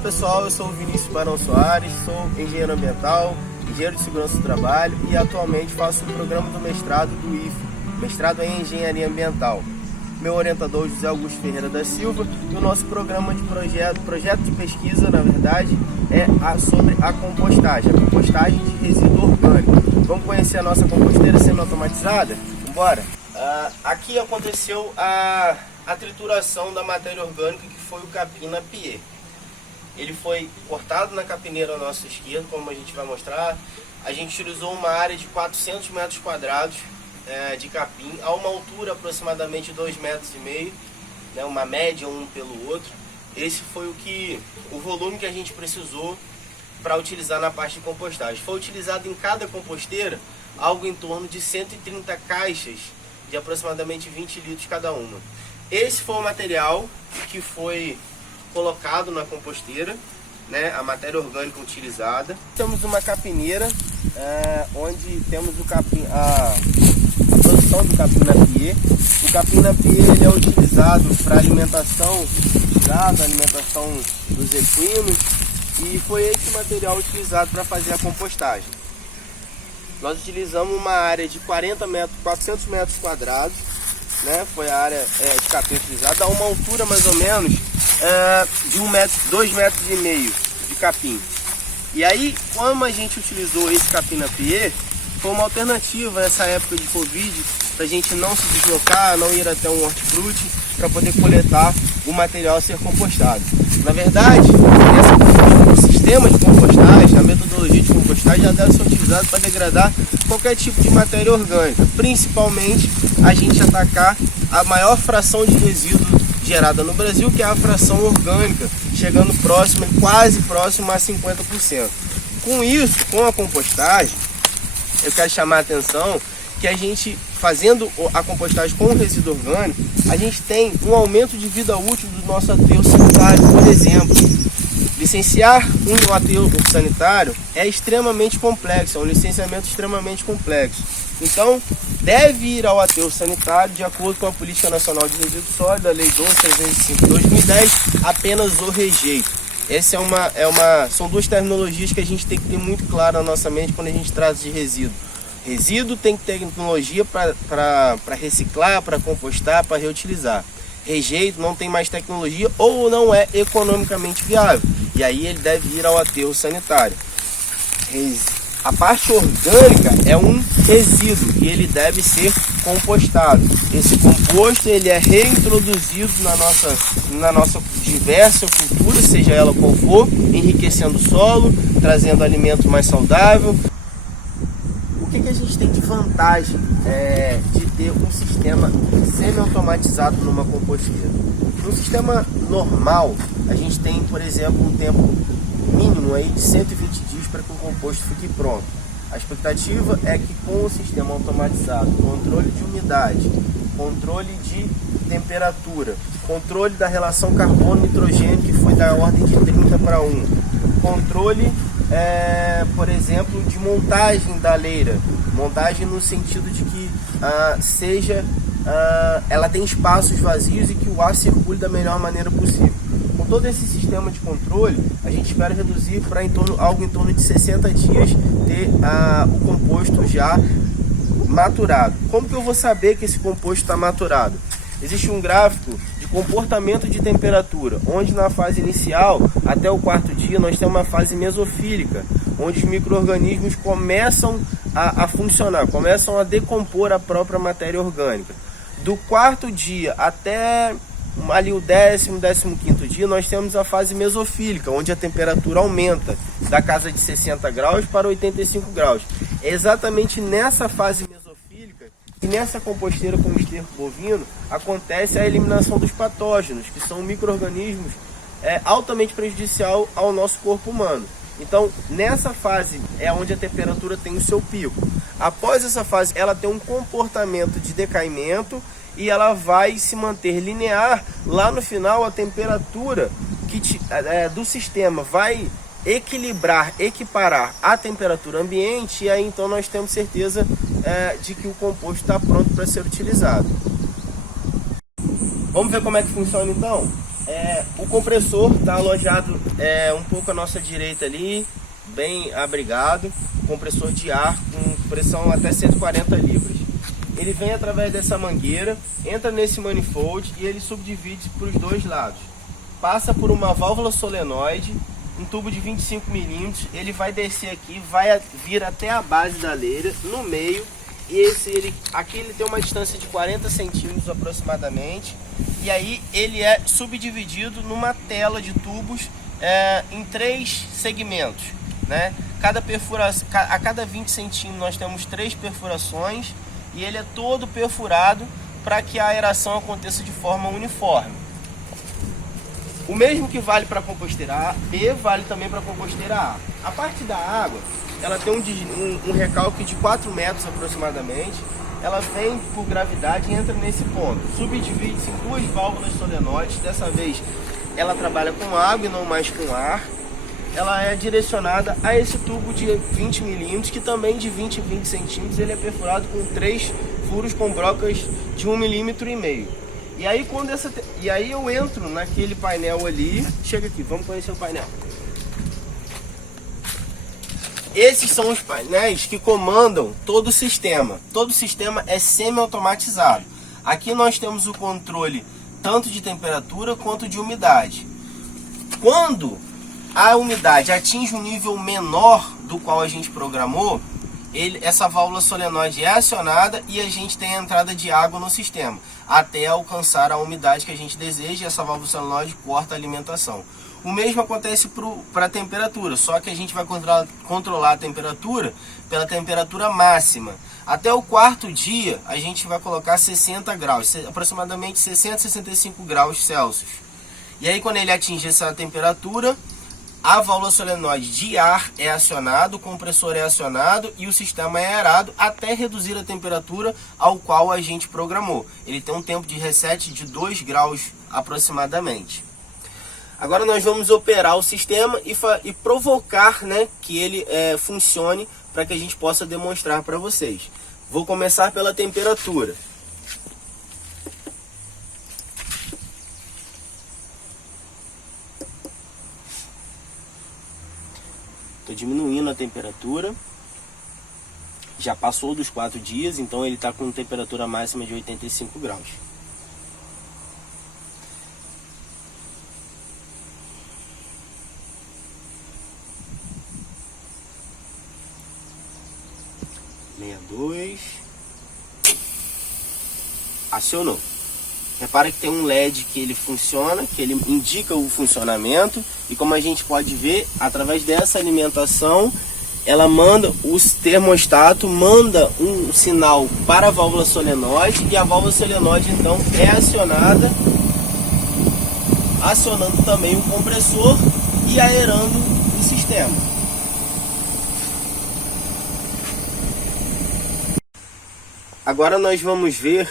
pessoal, eu sou o Vinícius Barão Soares, sou engenheiro ambiental, engenheiro de segurança do trabalho e atualmente faço o programa do mestrado do IFE, mestrado em engenharia ambiental. Meu orientador José Augusto Ferreira da Silva e o nosso programa de projeto de pesquisa, na verdade, é sobre a compostagem de resíduo orgânico. Vamos conhecer a nossa composteira semi-automatizada? Vambora! Aqui aconteceu a trituração da matéria orgânica, que foi o capim na pie. Ele foi cortado na capineira à nossa esquerda, como a gente vai mostrar. A gente utilizou uma área de 400 metros quadrados de capim, a uma altura aproximadamente 2,5 metros, né, uma média um pelo outro. Esse foi o volume que a gente precisou para utilizar na parte de compostagem. Foi utilizado em cada composteira algo em torno de 130 caixas de aproximadamente 20 litros cada uma. Esse foi o material que foi colocado na composteira, né, a matéria orgânica utilizada. Temos uma capineira onde temos a produção do capim na pie. O capim na pie ele é utilizado para alimentação de gado, alimentação dos equinos, e foi esse material utilizado para fazer a compostagem. Nós utilizamos uma área de 400 metros quadrados, né? Foi a área de capim utilizada, a uma altura mais ou menos de 2,5 metros de capim. E aí, como a gente utilizou esse capim na pie, foi uma alternativa nessa época de Covid, para a gente não se deslocar, não ir até um hortifruti, para poder coletar o material a ser compostado. Na verdade, esse sistema de compostagem, a metodologia de compostagem já deve ser utilizado para degradar qualquer tipo de matéria orgânica, principalmente a gente atacar a maior fração de resíduo gerada no Brasil, que é a fração orgânica, chegando quase próximo a 50%. Com isso, com a compostagem, eu quero chamar a atenção que a gente, fazendo a compostagem com o resíduo orgânico, a gente tem um aumento de vida útil do nosso aterro sanitário. Por exemplo, licenciar um aterro sanitário é extremamente complexo, é um licenciamento extremamente complexo. Então, deve ir ao aterro sanitário, de acordo com a Política Nacional de Resíduos Sólidos, a Lei 12.305 de 2010, apenas o rejeito. Essa são duas terminologias que a gente tem que ter muito claro na nossa mente quando a gente trata de resíduo. Resíduo tem que ter tecnologia para reciclar, para compostar, para reutilizar. Rejeito não tem mais tecnologia ou não é economicamente viável. E aí ele deve ir ao aterro sanitário. A parte orgânica é um resíduo e ele deve ser compostado. Esse composto ele é reintroduzido na nossa diversa cultura, seja ela qual for, enriquecendo o solo, trazendo alimento mais saudável. O que a gente tem de vantagem de ter um sistema semi-automatizado numa composteira? No sistema normal, a gente tem, por exemplo, um tempo mínimo aí de 120 dias para que o composto fique pronto. A expectativa é que com o sistema automatizado, controle de umidade, controle de temperatura, controle da relação carbono-nitrogênio, que foi da ordem de 30 para 1, controle, por exemplo, de montagem da leira, montagem no sentido de que ela tem espaços vazios e que o ar circule da melhor maneira possível. Com todo esse sistema de controle, a gente espera reduzir para algo em torno de 60 dias ter o composto já maturado. Como que eu vou saber que esse composto está maturado? Existe um gráfico de comportamento de temperatura, onde na fase inicial, até o 4º dia, nós temos uma fase mesofílica, onde os micro-organismos começam a funcionar, começam a decompor a própria matéria orgânica. Do 4º dia até ali o 15º dia, nós temos a fase mesofílica, onde a temperatura aumenta da casa de 60 graus para 85 graus. É exatamente nessa fase mesofílica e nessa composteira com esterco bovino acontece a eliminação dos patógenos, que são micro-organismos altamente prejudicial ao nosso corpo humano. Então, nessa fase é onde a temperatura tem o seu pico. Após essa fase, ela tem um comportamento de decaimento e ela vai se manter linear. Lá no final, a temperatura do sistema vai equiparar a temperatura ambiente, e aí então nós temos certeza de que o composto está pronto para ser utilizado. Vamos ver como é que funciona então? O compressor está alojado um pouco à nossa direita ali, bem abrigado. Compressor de ar com pressão até 140 libras. Ele vem através dessa mangueira, entra nesse manifold e ele subdivide para os dois lados. Passa por uma válvula solenoide, um tubo de 25 milímetros, ele vai descer aqui, vai vir até a base da leira, no meio. E aqui ele tem uma distância de 40 centímetros aproximadamente. E aí ele é subdividido numa tela de tubos em 3 segmentos, né? A cada 20 centímetros nós temos 3 perfurações e ele é todo perfurado para que a aeração aconteça de forma uniforme. O mesmo que vale para a composteira B vale também para a composteira A. A parte da água, ela tem um recalque de 4 metros aproximadamente. Ela vem por gravidade e entra nesse ponto. Subdivide-se em 2 válvulas solenoides. Dessa vez ela trabalha com água e não mais com ar. Ela é direcionada a esse tubo de 20 milímetros, que também de 20 em 20 centímetros ele é perfurado com 3 furos com brocas de 1,5 milímetro. E aí eu entro naquele painel ali. Chega aqui, vamos conhecer o painel. Esses são os painéis que comandam todo o sistema. Todo o sistema é semi-automatizado. Aqui nós temos o controle tanto de temperatura quanto de umidade. Quando a umidade atinge um nível menor do qual a gente programou, essa válvula solenoide é acionada e a gente tem a entrada de água no sistema, até alcançar a umidade que a gente deseja, e essa válvula solenoide corta a alimentação. O mesmo acontece para a temperatura, só que a gente vai controlar a temperatura pela temperatura máxima. Até o 4º dia a gente vai colocar 60 graus, aproximadamente 60 a 65 graus Celsius. E aí quando ele atinge essa temperatura, a válvula solenoide de ar é acionada, o compressor é acionado e o sistema é aerado até reduzir a temperatura ao qual a gente programou. Ele tem um tempo de reset de 2 graus aproximadamente. Agora nós vamos operar o sistema e provocar, né, que ele funcione para que a gente possa demonstrar para vocês. Vou começar pela temperatura. Estou diminuindo a temperatura. Já passou dos 4 dias, então ele está com temperatura máxima de 85 graus. Acionou. Repara que tem um LED que ele funciona, que ele indica o funcionamento, e como a gente pode ver, através dessa alimentação, ela manda, o termostato manda um sinal para a válvula solenoide, e a válvula solenoide então é acionada, acionando também o compressor e aerando o sistema. Agora nós vamos ver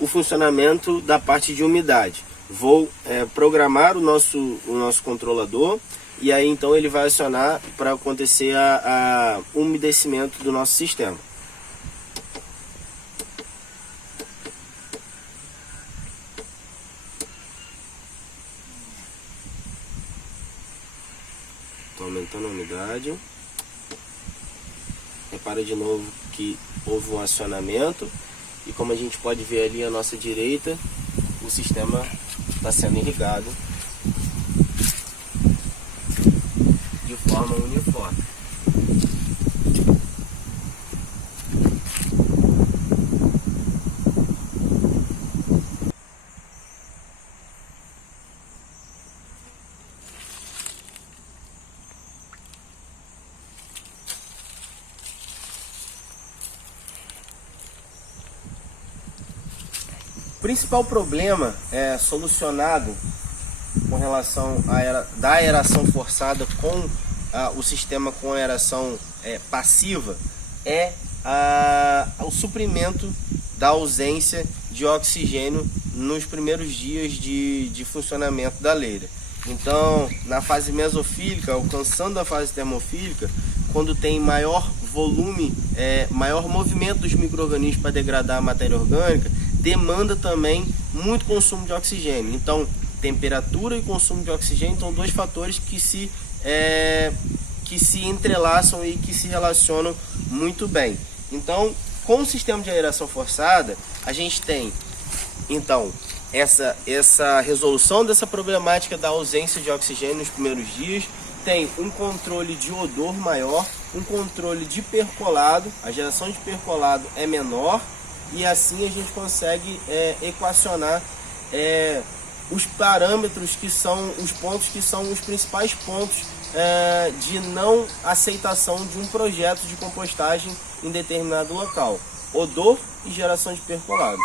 o funcionamento da parte de umidade. Vou programar o nosso controlador e aí então ele vai acionar para acontecer o umedecimento do nosso sistema. Estou aumentando a umidade. Repara de novo que houve um acionamento e como a gente pode ver ali à nossa direita, o sistema está sendo irrigado de forma uniforme. O principal problema solucionado com relação da aeração forçada com o sistema com aeração passiva é o suprimento da ausência de oxigênio nos primeiros dias de funcionamento da leira. Então, na fase mesofílica, alcançando a fase termofílica, quando tem maior volume, maior movimento dos micro-organismos para degradar a matéria orgânica, demanda também muito consumo de oxigênio. Então, temperatura e consumo de oxigênio, então dois fatores que se entrelaçam e que se relacionam muito bem. Então, com o sistema de aeração forçada, a gente tem então essa resolução dessa problemática da ausência de oxigênio nos primeiros dias, tem um controle de odor maior, um controle de percolado, a geração de percolado é menor, e assim a gente consegue equacionar os parâmetros que são os pontos que são os principais pontos de não aceitação de um projeto de compostagem em determinado local: odor e geração de percolado.